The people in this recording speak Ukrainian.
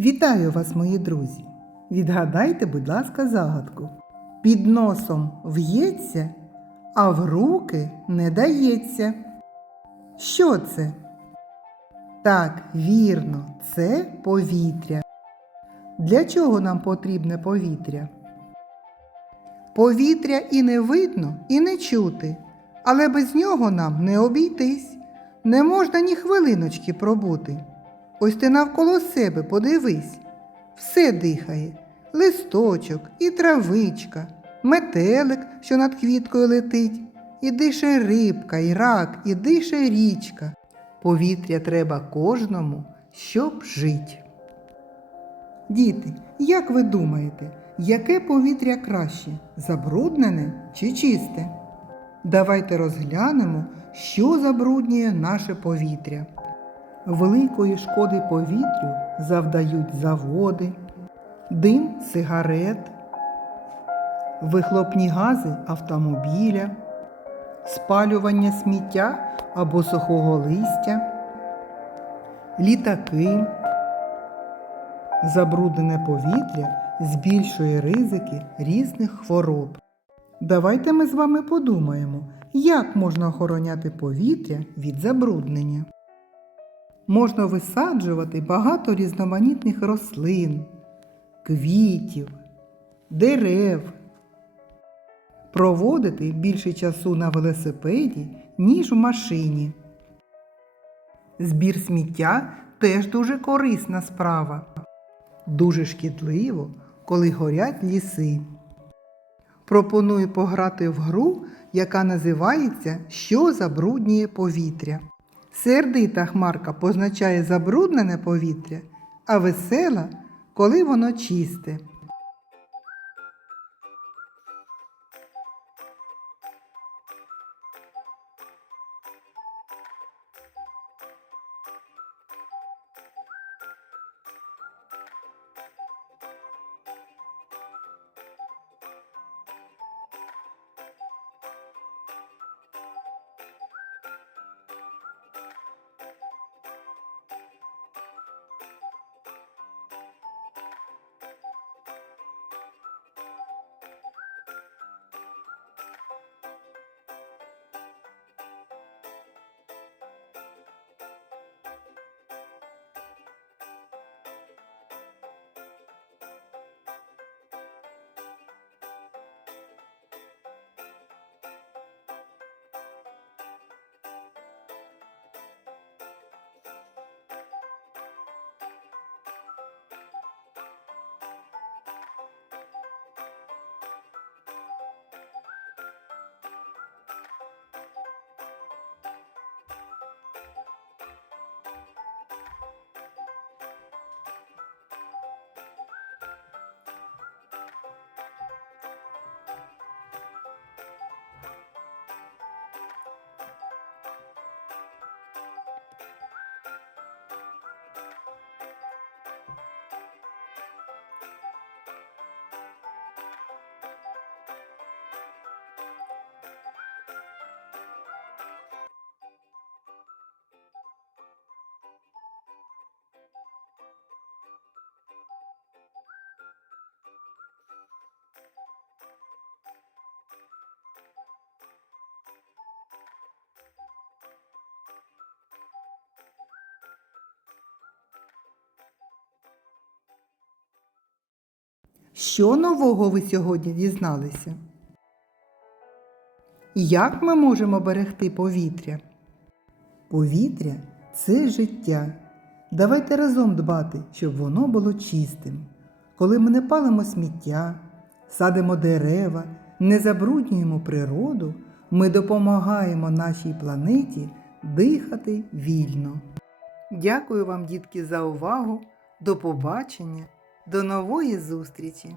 Вітаю вас, мої друзі! Відгадайте, будь ласка, загадку. Під носом в'ється, а в руки не дається. Що це? Так, вірно, це повітря. Для чого нам потрібне повітря? Повітря і не видно, і не чути, але без нього нам не обійтись. Не можна ні хвилиночки пробути. Ось ти навколо себе подивись. Все дихає, листочок і травичка, метелик, що над квіткою летить, і дише рибка, і рак, і дише річка. Повітря треба кожному, щоб жить. Діти, як ви думаєте, яке повітря краще забруднене чи чисте? Давайте розглянемо, що забруднює наше повітря. Великої шкоди повітрю завдають заводи, дим сигарет, вихлопні гази автомобіля, спалювання сміття або сухого листя, літаки. Забруднене повітря збільшує ризики різних хвороб. Давайте ми з вами подумаємо, як можна охороняти повітря від забруднення. Можна висаджувати багато різноманітних рослин, квітів, дерев, проводити більше часу на велосипеді, ніж в машині. Збір сміття теж дуже корисна справа. Дуже шкідливо, коли горять ліси. Пропоную пограти в гру, яка називається Що забруднює повітря. Сердита хмарка позначає забруднене повітря, а весела, коли воно чисте. Що нового ви сьогодні дізналися? Як ми можемо берегти повітря? Повітря це життя. Давайте разом дбати, щоб воно було чистим. Коли ми не палимо сміття, садимо дерева, не забруднюємо природу, ми допомагаємо нашій планеті дихати вільно. Дякую вам, дітки, за увагу. До побачення, до нової зустрічі!